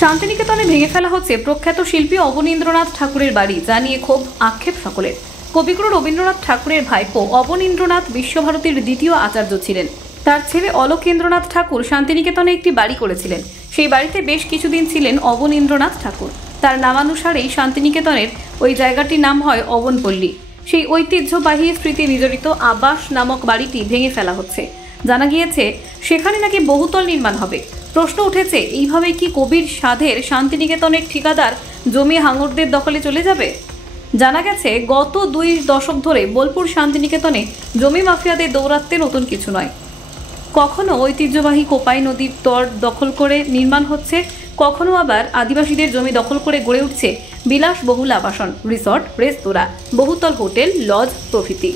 শান্তিনিকেতনে ভেঙে ফেলা হচ্ছে প্রখ্যাত শিল্পী অবনীন্দ্রনাথ ঠাকুরের বাড়ি, যা নিয়ে ক্ষোভ আক্ষেপ সকলের। কবিগুরু রবীন্দ্রনাথ ঠাকুরের ভাইপো অবনীন্দ্রনাথ বিশ্বভারতীর দ্বিতীয় আচার্য ছিলেন। তার ছেলে অলোকেন্দ্রনাথ ঠাকুর শান্তিনিকেতনে একটি বাড়ি করেছিলেন। সেই বাড়িতে বেশ কিছুদিন ছিলেন অবনীন্দ্রনাথ ঠাকুর। তার নামানুসারেই শান্তিনিকেতনের ওই জায়গাটির নাম হয় অবনপল্লী। সেই ঐতিহ্যবাহী স্মৃতি বিজড়িত আবাস নামক বাড়িটি ভেঙে ফেলা হচ্ছে। জানা গিয়েছে সেখানে নাকি বহুতল নির্মাণ হবে। প্রশ্ন উঠেছে, এইভাবে কি কবির সাধের শান্তিনিকেতনের ঠিকাদার জমি হাঙরদের দখলে চলে যাবে? জানা গেছে গত 2 দশক ধরে বোলপুর শান্তিনিকেতনে জমি মাফিয়াদের দৌরাত্ম্যে নতুন কিছু নয়। কখনো ঐতিহ্যবাহী কোপাই নদীর তট দখল করে নির্মাণ হচ্ছে, কখনো আবার আদিবাসীদের জমি দখল করে গড়ে উঠছে বিলাসবহুল আবাসন, রিসর্ট, রেস্তোরাঁ, বহুতল হোটেল, লজ প্রভৃতি।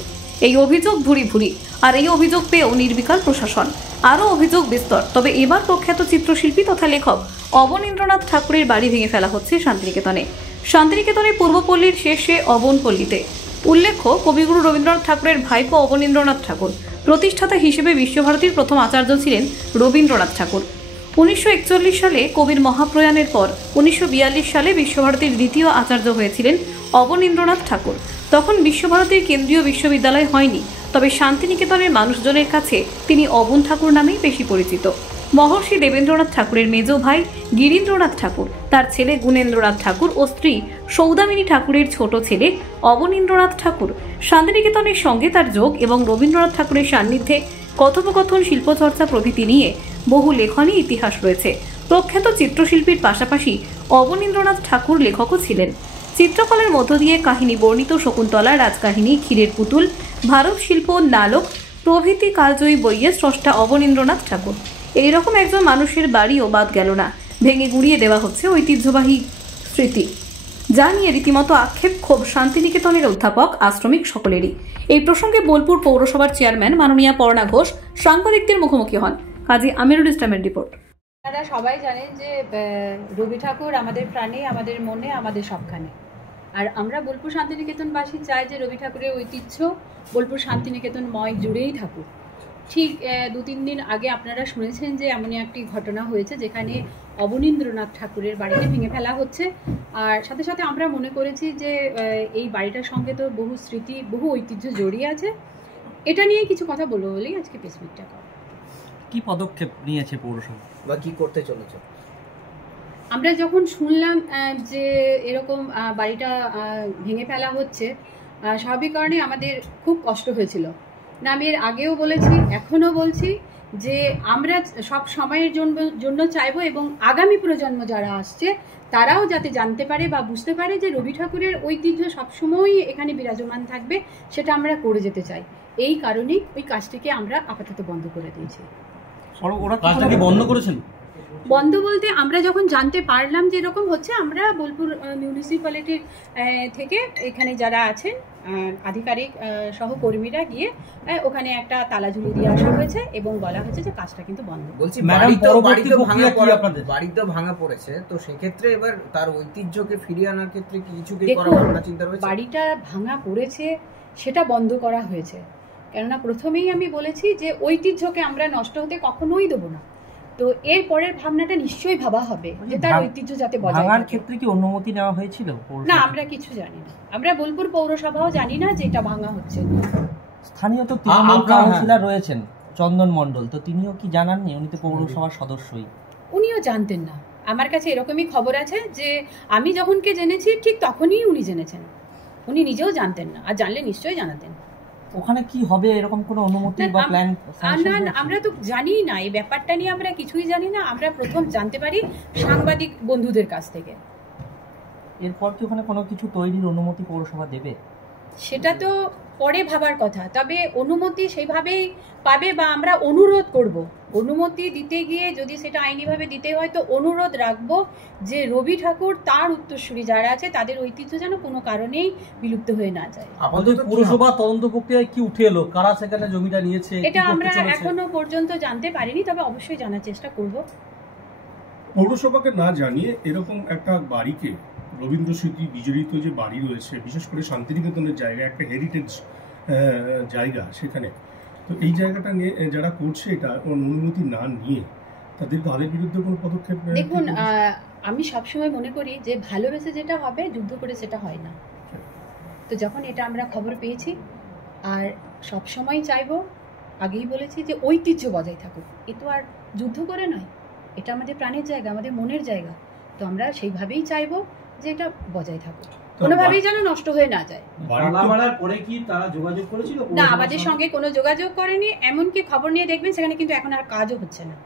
এই অভিযোগ ভুরি ভুরি, আর এই অভিযোগ পেয়েও নির্বিকার প্রশাসন। আরও অভিযোগ বিস্তর। তবে এবার প্রখ্যাত চিত্রশিল্পী তথা লেখক অবনীন্দ্রনাথ ঠাকুরের বাড়ি ভেঙে ফেলা হচ্ছে শান্তিনিকেতনে। শান্তিনিকেতনের পূর্বপল্লীর শেষে অবনপল্লীতে। উল্লেখ্য, কবিগুরু রবীন্দ্রনাথ ঠাকুরের ভাইপো অবনীন্দ্রনাথ ঠাকুর প্রতিষ্ঠাতা হিসেবে বিশ্বভারতীর প্রথম আচার্য ছিলেন রবীন্দ্রনাথ ঠাকুর। 1941 সালে কবির মহাপ্রয়াণের পর 1942 সালে বিশ্বভারতীর দ্বিতীয় আচার্য হয়েছিলেন অবনীন্দ্রনাথ ঠাকুর। তখন বিশ্বভারতীর কেন্দ্রীয় বিশ্ববিদ্যালয় হয়নি, তবে শান্তিনিকেতনের মানুষজনের কাছে তিনি অবন ঠাকুর নামেই বেশি পরিচিত। মহর্ষি দেবেন্দ্রনাথ ঠাকুরের মেজ ভাই গিরীন্দ্রনাথ ঠাকুর, তার ছেলে গুণেন্দ্রনাথ ঠাকুর ও স্ত্রী সৌদামিনী ঠাকুরের ছোট ছেলে অবনীন্দ্রনাথ ঠাকুর। শান্তিনিকেতনের সঙ্গে তার যোগ এবং রবীন্দ্রনাথ ঠাকুরের সান্নিধ্যে কথোপকথন, শিল্পচর্চা প্রভৃতি নিয়ে বহু লেখনী ইতিহাস রয়েছে। প্রখ্যাত চিত্রশিল্পীর পাশাপাশি অবনীন্দ্রনাথ ঠাকুর লেখকও ছিলেন। চিত্রকলার মধ্য দিয়ে কাহিনী বর্ণিত শকুন্তলা, রাজকাহিনী, ক্ষীরের পুতুল, ভারত শিল্প, নালক প্রভৃতি কালজয়ী বইয়ে স্রষ্টা অবনীন্দ্রনাথ ঠাকুর। এইরকম একজন মানুষের বাড়িও বাদ গেল না, ভেঙে গুড়িয়ে দেওয়া হচ্ছে ঐতিহ্যবাহী স্মৃতি, যা নিয়ে রীতিমতো আক্ষেপ ক্ষোভ শান্তিনিকেতনের অধ্যাপক, আশ্রমিক সকলেরই। এই প্রসঙ্গে বোলপুর পৌরসভার চেয়ারম্যান মাননীয়া পর্ণা ঘোষ সাংবাদিকদের মুখোমুখি হন। কাজী আমিরুল ইসলামের রিপোর্ট। আপনারা সবাই জানেন যে রবি ঠাকুর আমাদের প্রাণে, আমাদের মনে, আমাদের সবখানে। আর আমরা বোলপুর শান্তিনিকেতনবাসী চাই যে রবি ঠাকুরের ঐতিহ্য বোলপুর শান্তিনিকেতনময় জুড়েই থাকুক। ঠিক 2-3 দিন আগে আপনারা শুনেছেন যে এমনই একটি ঘটনা হয়েছে যেখানে অবনীন্দ্রনাথ ঠাকুরের বাড়িতে ভেঙে ফেলা হচ্ছে। আর সাথে সাথে আমরা মনে করেছি যে এই বাড়িটার সঙ্গে তো বহু স্মৃতি, বহু ঐতিহ্য জড়িয়ে আছে। এটা নিয়ে কিছু কথা বলবো বলেই আজকে প্রেসমিটটা করা। কি পদক্ষেপ নিয়েছে পৌরসভা বা কি করতে চলেছে? আমরা যখন শুনলাম যে এরকম বাড়িটা ভেঙে ফেলা হচ্ছে, স্বাভাবিক কারণে আমাদের খুব কষ্ট হয়েছিল। না, আমি এর আগেও বলেছি, এখনও বলছি যে আমরা সব সময়ের জন্য চাইবো এবং আগামী প্রজন্ম যারা আসছে তারাও যাতে জানতে পারে বা বুঝতে পারে যে রবি ঠাকুরের ঐতিহ্য সবসময়ই এখানে বিরাজমান থাকবে, সেটা আমরা করে যেতে চাই। এই কারণেই ওই কাজটিকে আমরা আপাতত বন্ধ করে দিয়েছি। ওরা কাজটা কি বন্ধ করেছেন? বন্ধ বলতে আমরা যখন জানতে পারলাম যে এরকম হচ্ছে, আমরা বোলপুর মিউনিসিপ্যালিটির থেকে এখানে যারা আছেন আধিকারিক সহকর্মীরা গিয়ে ওখানে একটা তালা ঝুলি দিয়ে আসা হয়েছে এবং বলা হয়েছে যে কাজটা কিন্তু বন্ধ। বলছি বাড়ি তো ভাঙা পড়েছে, তো সেক্ষেত্রে এবার তার ঐতিহ্যকে ফিরিয়ে আনার ক্ষেত্রে কিছু কি করার চিন্তা রয়েছে? বাড়িটা ভাঙা পড়েছে, সেটা বন্ধ করা হয়েছে। কেননা প্রথমেই আমি বলেছি যে ঐতিহ্যকে আমরা নষ্ট হতে কখনোই দেবো না। তো এর পরের ভাবনাটা নিশ্চয়ই ভাবা হবে যে তার ঐতিহ্য যাতে বজায় থাকে। ভাঙার ক্ষেত্রে কি অনুমতি নেওয়া হয়েছিল? না, আমরা কিছু জানি না। আমরা বোলপুর পৌরসভাও জানি না যে এটা ভাঙা হচ্ছে। স্থানীয় তো তৃণমূল কাউন্সিলর রয়েছেন চন্দন মণ্ডল, তো তিনিও কি জানাননি? উনি তো পৌরসভার সদস্যই। উনিও জানতেন না। আমার কাছে এরকমই খবর আছে যে আমি যখনকে জেনেছি ঠিক তখনই উনি জেনেছেন। উনি নিজেও জানতেন না, আর জানলে নিশ্চয়ই জানাতেন। ওখানে কি হবে এরকম কোনো অনুমতি বা প্ল্যান? না, আমরা তো জানি না, এই ব্যাপারটা নিয়ে আমরা কিছুই জানি না। আমরা প্রথম জানতে পারি সাংবাদিক বন্ধুদের কাছ থেকে। এরপর কি ওখানে কোনো কিছু তৈরির অনুমতি পৌরসভা দেবে? সেটা তো পরে ভাবার কথা। তবে অনুমতি সেইভাবেই পাবে বা আমরা অনুরোধ করব। অনুমতি দিতে গিয়ে যদি সেটা আইনিভাবে দিতে হয় তো অনুরোধ রাখবো যে রবি ঠাকুর, তার উত্তরসূরি যারা আছে তাদের ঐতিহ্য যেন কোনো কারণেই বিলুপ্ত হয়ে না যায়। আমাদের পৌরসভা তদন্ত প্রক্রিয়ায় কি উঠে এলো? কারা সেখানে জমিটা নিয়েছে? এটা আমরা এখনো পর্যন্ত জানতে পারিনি, তবে অবশ্যই জানার চেষ্টা করব। পৌরসভাকে না জানিয়ে এরকম একটা বাড়িকে, রবীন্দ্র স্মৃতি বিজড়িত যে বাড়ি রয়েছে, বিশেষ করে শান্তিনিকেতনের জায়গা, একটা হেরিটেজ জায়গা, সেখানে তো এই জায়গাটা নিয়ে যারা করছে এটা অনুমতি না নিয়ে তাদের তাদের বিরুদ্ধে কোনো পদক্ষেপ? দেখুন, আমি সবসময় মনে করি যে ভালোবেসে যেটা হবে যুদ্ধ করে সেটা হয় না। তো যখন এটা আমরা খবর পেয়েছি, আর সবসময় চাইবো, আগেই বলেছি যে ঐতিহ্য বজায় থাকুক। এ তো আর যুদ্ধ করে নয়, এটা আমাদের প্রাণের জায়গা, আমাদের মনের জায়গা। তো আমরা সেইভাবেই চাইবো যে এটা বজায় থাকুক, কোনোভাবেই যেন নষ্ট হয়ে না যায়। তালামারার পরে কি তারা যোগাযোগ করেছিল? না, আমাদের সঙ্গে কোনো যোগাযোগ করেনি। এমনকি খবর নিয়ে দেখবেন সেখানে কিন্তু এখন আর কাজও হচ্ছে না।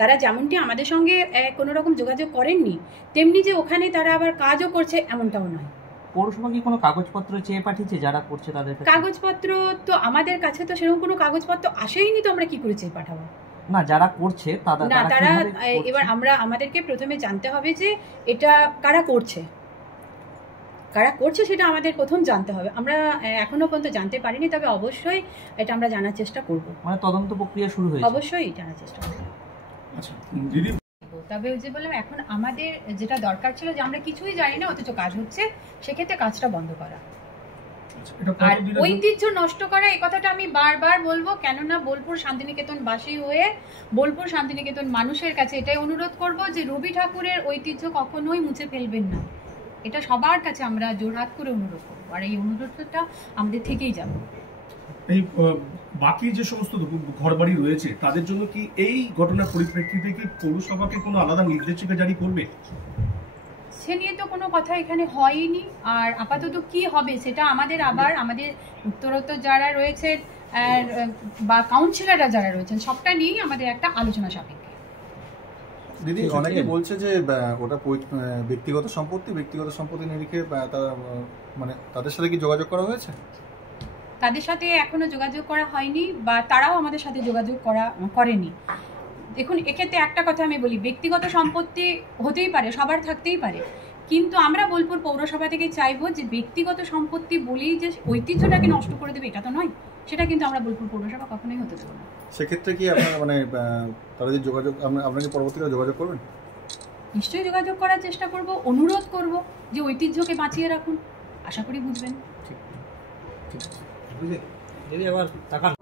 তারা যেমনটি আমাদের সঙ্গে কোনো রকম যোগাযোগ করেননি, তেমনি যে ওখানে তারা আবার কাজও করছে এমনটাও নয়। পৌরসভা কি কোনো কাগজপত্র চেয়ে পাঠিয়েছে যারা করছে তাদের কাছে? কাগজপত্র তো আমাদের কাছে তো সেরকম কোনো কাগজপত্র আসেইনি, তো আমরা কি করে চেয়ে পাঠাবো? না, যারা করছে না, তারা এবার আমাদেরকে প্রথমে জানতে হবে যে এটা কারা করছে সেটা আমাদের প্রথম জানতে হবে। আমরা এখনো পর্যন্ত জানতে পারিনি, তবে অবশ্যই এটা আমরা জানার চেষ্টা করব। মানে তদন্ত প্রক্রিয়া শুরু হয়েছে? অবশ্যই জানার চেষ্টা করব। আচ্ছা দিদি, তবে ওই যে বললাম, এখন আমাদের যেটা দরকার ছিল যে আমরা কিছুই জানি না অথচ কাজ হচ্ছে, সেক্ষেত্রে কাজটা বন্ধ করা। আর ঐতিহ্য নষ্ট করা, এই কথাটা আমি বারবার বলবো, কেননা বোলপুর শান্তিনিকেতন বাসী হয়ে বোলপুর শান্তিনিকেতন মানুষের কাছে এটাই অনুরোধ করব যে রবি ঠাকুরের ঐতিহ্য কখনোই মুছে ফেলবেন না। এটা সবার কাছে আমরা জোরহাত করে অনুরোধ করবো, আর এই অনুরোধটা আমাদের থেকেই যাবে। এই বাকি যে সমস্ত ঘরবাড়ি রয়েছে তাদের জন্য কি এই ঘটনার পরিপ্রেক্ষিতে কি পৌরসভাকে কোনো আলাদা নির্দেশিকা জারি করবে? সে নিয়ে তো কোনো কথা এখানে হয়নি, আর আপাতত কি হবে সেটা আমাদের উত্তরোত্তর যারা রয়েছে বা কাউন্সিলররা যারা রয়েছেন সবটা নিয়েই আমাদের একটা আলোচনা সাপেক্ষে। দিদি, অনেকে বলছে যে ওটা ব্যক্তিগত সম্পত্তি নিরিখে মানে তাদের সাথে কি যোগাযোগ করা হয়েছে? তাদের সাথে এখনো যোগাযোগ করা হয়নি, বা তারাও আমাদের সাথে যোগাযোগ করেনি। দেখুন, এক্ষেত্রে একটা কথা আমি বলি, ব্যক্তিগত সম্পত্তি হতেই পারে, সবার থাকতেই পারে, কিন্তু আমরা বোলপুর পৌরসভা থেকে চাইবো যে ব্যক্তিগত সম্পত্তি বলেই যে ঐতিহ্যটাকে নষ্ট করে দেবে এটা তো নয়, সেটা কিন্তু আমরা বোলপুর পৌরসভা কখনোই হতে দেবো না। সেক্ষেত্রে কি আপনারা মানে তারা যে যোগাযোগ আপনাকে পরবর্তীকালে যোগাযোগ করবেন? নিশ্চয়ই যোগাযোগ করার চেষ্টা করব, অনুরোধ করব যে ঐতিহ্যকে বাঁচিয়ে রাখুন। আশা করি বুঝবেন। দিদি, এবার তাকান।